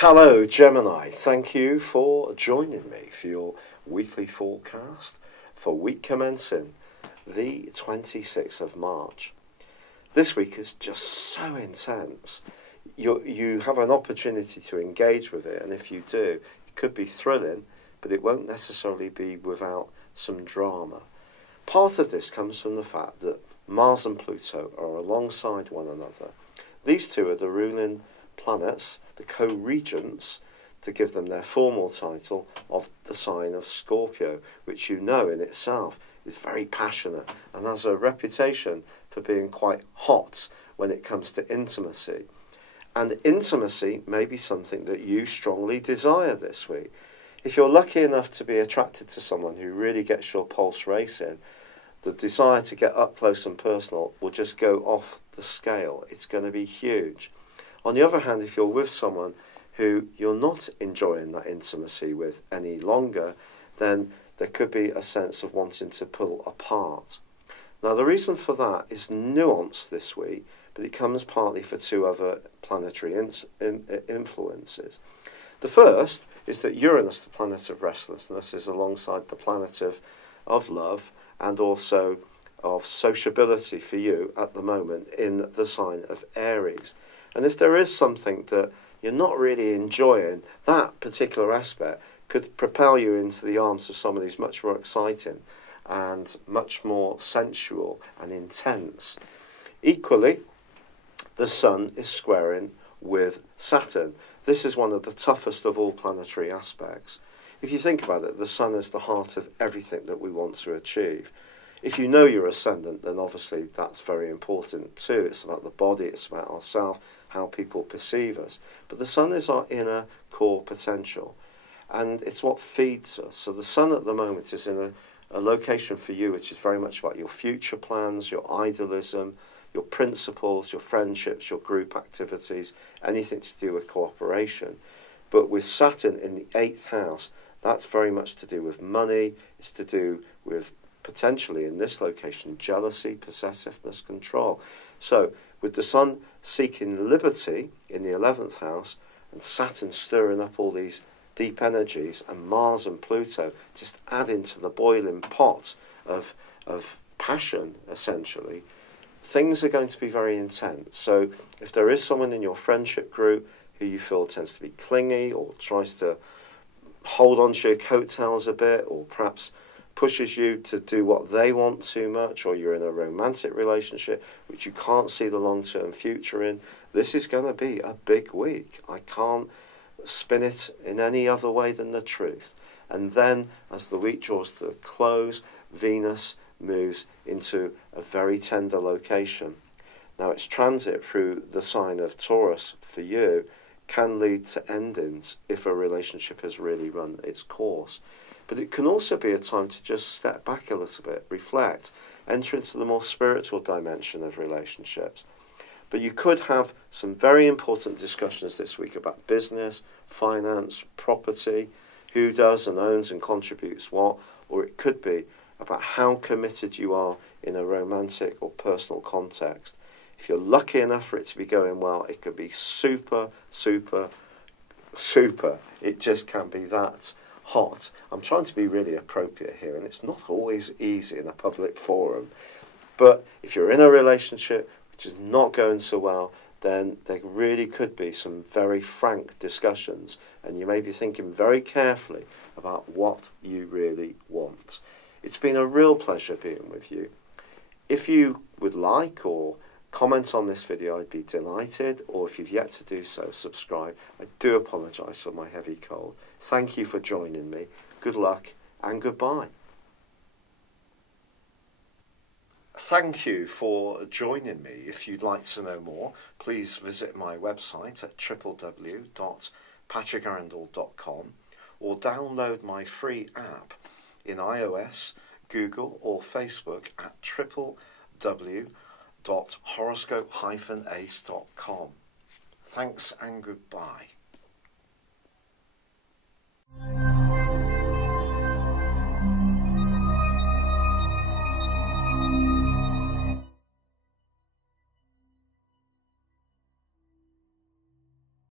Hello Gemini, thank you for joining me for your weekly forecast for week commencing the 26th of March. This week is just so intense. You have an opportunity to engage with it, and if you do, it could be thrilling, but it won't necessarily be without some drama. Part of this comes from the fact that Mars and Pluto are alongside one another. These two are the ruling planets, the co-regents, to give them their formal title, of the sign of Scorpio, which you know in itself is very passionate and has a reputation for being quite hot when it comes to intimacy. And intimacy may be something that you strongly desire this week. If you're lucky enough to be attracted to someone who really gets your pulse racing, the desire to get up close and personal will just go off the scale. It's going to be huge. On the other hand, if you're with someone who you're not enjoying that intimacy with any longer, then there could be a sense of wanting to pull apart. Now, the reason for that is nuanced this week, but it comes partly for two other planetary influences. The first is that Uranus, the planet of restlessness, is alongside the planet of love and also of sociability for you at the moment in the sign of Aries. And if there is something that you're not really enjoying, that particular aspect could propel you into the arms of someone who's much more exciting and much more sensual and intense. Equally, the Sun is squaring with Saturn. This is one of the toughest of all planetary aspects. If you think about it, the Sun is the heart of everything that we want to achieve. If you know your ascendant, then obviously that's very important too. It's about the body, it's about ourselves, how people perceive us. But the Sun is our inner core potential, and it's what feeds us. So the Sun at the moment is in a location for you which is very much about your future plans, your idealism, your principles, your friendships, your group activities, anything to do with cooperation. But with Saturn in the 8th house, that's very much to do with money, it's to do with potentially in this location jealousy, possessiveness, control. So with the Sun seeking liberty in the 11th house and Saturn stirring up all these deep energies and Mars and Pluto just adding to the boiling pot of passion, essentially, things are going to be very intense. So if there is someone in your friendship group who you feel tends to be clingy or tries to hold on to your coattails a bit, or perhaps pushes you to do what they want too much, or you're in a romantic relationship which you can't see the long-term future in, this is going to be a big week. I can't spin it in any other way than the truth. And then as the week draws to a close, Venus moves into a very tender location. Now, its transit through the sign of Taurus for you can lead to endings if a relationship has really run its course. But it can also be a time to just step back a little bit, reflect, enter into the more spiritual dimension of relationships. But you could have some very important discussions this week about business, finance, property, who does and owns and contributes what, or it could be about how committed you are in a romantic or personal context. If you're lucky enough for it to be going well, it could be super, super, super. It just can be that hot. I'm trying to be really appropriate here, and it's not always easy in a public forum. But if you're in a relationship which is not going so well, then there really could be some very frank discussions, and you may be thinking very carefully about what you really want. It's been a real pleasure being with you. If you would like or comment on this video, I'd be delighted, or if you've yet to do so, subscribe. I do apologise for my heavy cold. Thank you for joining me. Good luck and goodbye. Thank you for joining me. If you'd like to know more, please visit my website at www.patrickarundell.com or download my free app in iOS, Google or Facebook at www.horoscope-ace.com. Thanks and goodbye.